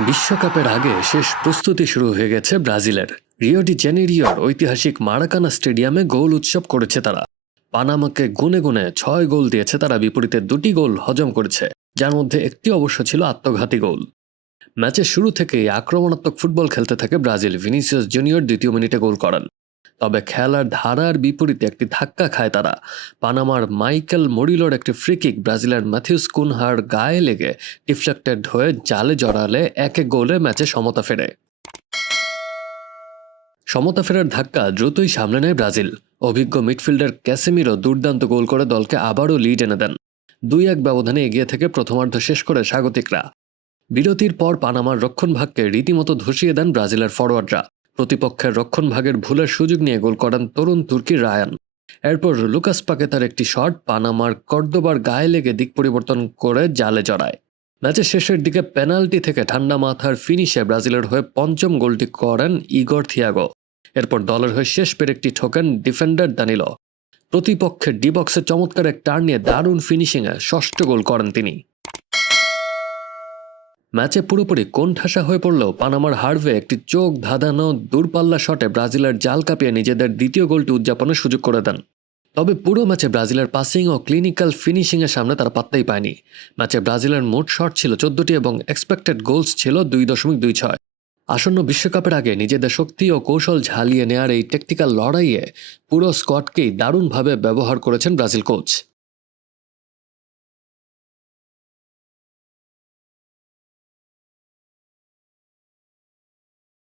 বিশ্বকাপের আগে শেষ প্রস্তুতি শুরু হয়ে গেছে ব্রাজিলের। রিও ডি জেনেরিওর ঐতিহাসিক মারাকানা স্টেডিয়ামে গোল উৎসব করেছে তারা। পানামাকে গুনে গুনে 6 গোল দিয়েছে তারা, বিপরীতে 2টি গোল হজম করেছে, যার মধ্যে একটি অবশ্য ছিল আত্মঘাতী গোল। ম্যাচের শুরু থেকেই আক্রমণাত্মক ফুটবল খেলতে থাকে ব্রাজিল। ভিনিসিয়াস জুনিয়র 2য় মিনিটে গোল করান। তবে খেলার ধারার বিপরীতে একটি ধাক্কা খায় তারা। পানামার মাইকেল মোরিলোর একটি ফ্রিকিক ব্রাজিলের ম্যাথিউস কুনহার গায়ে লেগে ডিফ্লেক্টেড হয়ে জালে জড়ালে 1-1 গোলে ম্যাচে সমতা ফেরে। সমতা ফেরার ধাক্কা দ্রুতই সামলে নেয় ব্রাজিল। অভিজ্ঞ মিডফিল্ডার ক্যাসেমিরো দুর্দান্ত গোল করে দলকে আবারও লিড এনে দেন। 2-1 ব্যবধানে এগিয়ে থেকে প্রথমার্ধ শেষ করে স্বাগতিকরা। বিরতির পর পানামার রক্ষণভাগকে রীতিমতো ধসিয়ে দেন ব্রাজিলের ফরোয়ার্ডরা। প্রতিপক্ষের রক্ষণভাগের ভুলের সুযোগ নিয়ে গোল করেন তরুণ তুর্কি রায়ান। এরপর লুকাস পাকেতার একটি শট পানামার কর্দোবার গায়ে লেগে দিক পরিবর্তন করে জালে জড়ায়। ম্যাচের শেষের দিকে পেনাল্টি থেকে ঠান্ডা মাথার ফিনিশে ব্রাজিলের হয়ে 5ম গোলটি করেন ইগর থিয়াগো। এরপর দলের হয়ে শেষ পেরেকটি ঠোকেন ডিফেন্ডার দানিলো। প্রতিপক্ষের ডি বক্সে চমৎকার এক টার্ন নিয়ে দারুণ ফিনিশিংয়ে 6ষ্ঠ গোল করেন তিনি। ম্যাচে পুরোপুরি কোণঠাসা হয়ে পড়লেও পানামার হার্ভে একটি চোখ ধাঁধানো দূরপাল্লা শটে ব্রাজিলের জাল কাঁপিয়ে নিজেদের দ্বিতীয় গোলটি উদযাপনের সুযোগ করে দেন। তবে পুরো ম্যাচে ব্রাজিলের পাসিং ও ক্লিনিক্যাল ফিনিশিংয়ের সামনে তারা পাত্তাই পায়নি। ম্যাচে ব্রাজিলের মোট শট ছিল 14টি এবং এক্সপেক্টেড গোলস ছিল 2.26। আসন্ন বিশ্বকাপের আগে নিজেদের শক্তি ও কৌশল ঝালিয়ে নেয়ার এই টেকটিক্যাল লড়াইয়ে পুরো স্কোয়াডকেই দারুণভাবে ব্যবহার করেছেন ব্রাজিল কোচ।